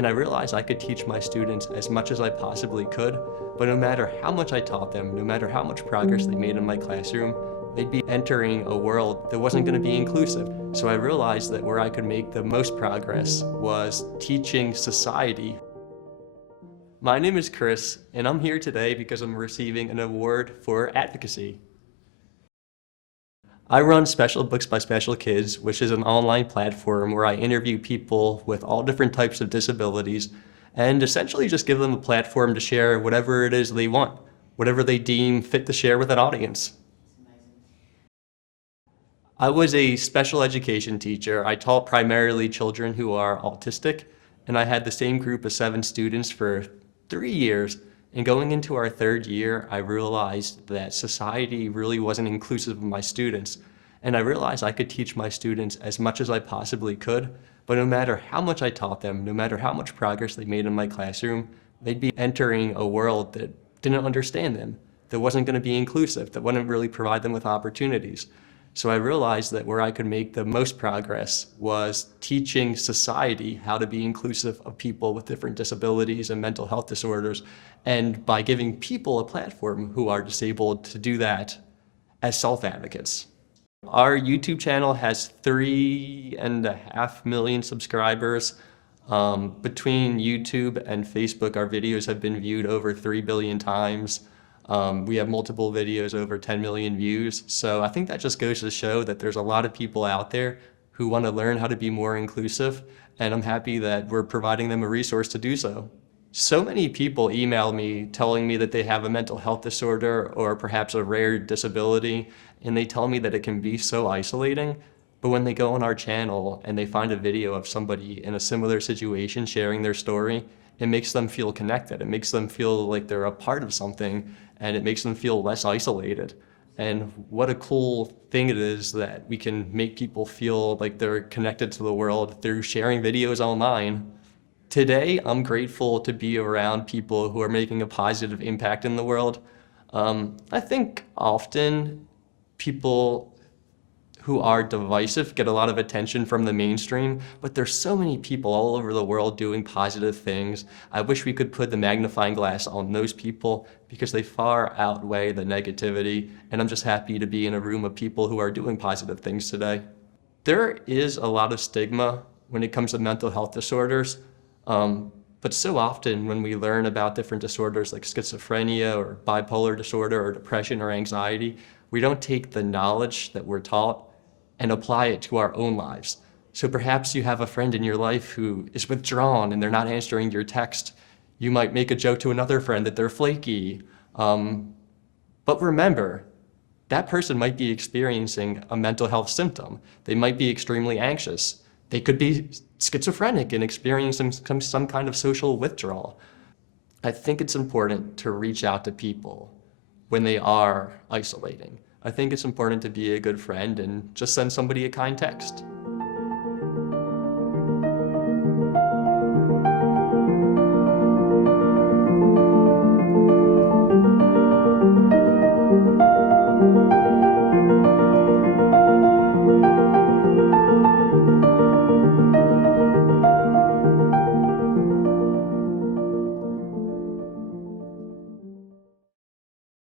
And I realized I could teach my students as much as I possibly could, but no matter how much I taught them, no matter how much progress they made in my classroom, they'd be entering a world that wasn't going to be inclusive. So I realized that where I could make the most progress was teaching society. My name is Chris, and I'm here today because I'm receiving an award for advocacy. I run Special Books by Special Kids, which is an online platform where I interview people with all different types of disabilities and essentially just give them a platform to share whatever it is they want, whatever they deem fit to share with an audience. I was a special education teacher. I taught primarily children who are autistic, and I had the same group of 7 students for 3 years. And going into our 3rd year, I realized that society really wasn't inclusive of my students. And I realized I could teach my students as much as I possibly could, but no matter how much I taught them, no matter how much progress they made in my classroom, they'd be entering a world that didn't understand them, that wasn't going to be inclusive, that wouldn't really provide them with opportunities. So I realized that where I could make the most progress was teaching society how to be inclusive of people with different disabilities and mental health disorders, and by giving people a platform who are disabled to do that as self-advocates. Our YouTube channel has 3.5 million subscribers. Between YouTube and Facebook, our videos have been viewed over 3 billion times. We have multiple videos over 10 million views. So I think that just goes to show that there's a lot of people out there who want to learn how to be more inclusive, and I'm happy that we're providing them a resource to do so. So many people email me telling me that they have a mental health disorder or perhaps a rare disability, and they tell me that it can be so isolating. But when they go on our channel and they find a video of somebody in a similar situation sharing their story, it makes them feel connected. It makes them feel like they're a part of something, and it makes them feel less isolated. And what a cool thing it is that we can make people feel like they're connected to the world through sharing videos online. Today, I'm grateful to be around people who are making a positive impact in the world. I think often people who are divisive get a lot of attention from the mainstream, but there's so many people all over the world doing positive things. I wish we could put the magnifying glass on those people because they far outweigh the negativity, and I'm just happy to be in a room of people who are doing positive things today. There is a lot of stigma when it comes to mental health disorders, but so often when we learn about different disorders like schizophrenia or bipolar disorder or depression or anxiety, we don't take the knowledge that we're taught and apply it to our own lives. So perhaps you have a friend in your life who is withdrawn and they're not answering your text. You might make a joke to another friend that they're flaky. But remember, that person might be experiencing a mental health symptom. They might be extremely anxious. They could be schizophrenic and experiencing some kind of social withdrawal. I think it's important to reach out to people when they are isolating. I think it's important to be a good friend and just send somebody a kind text.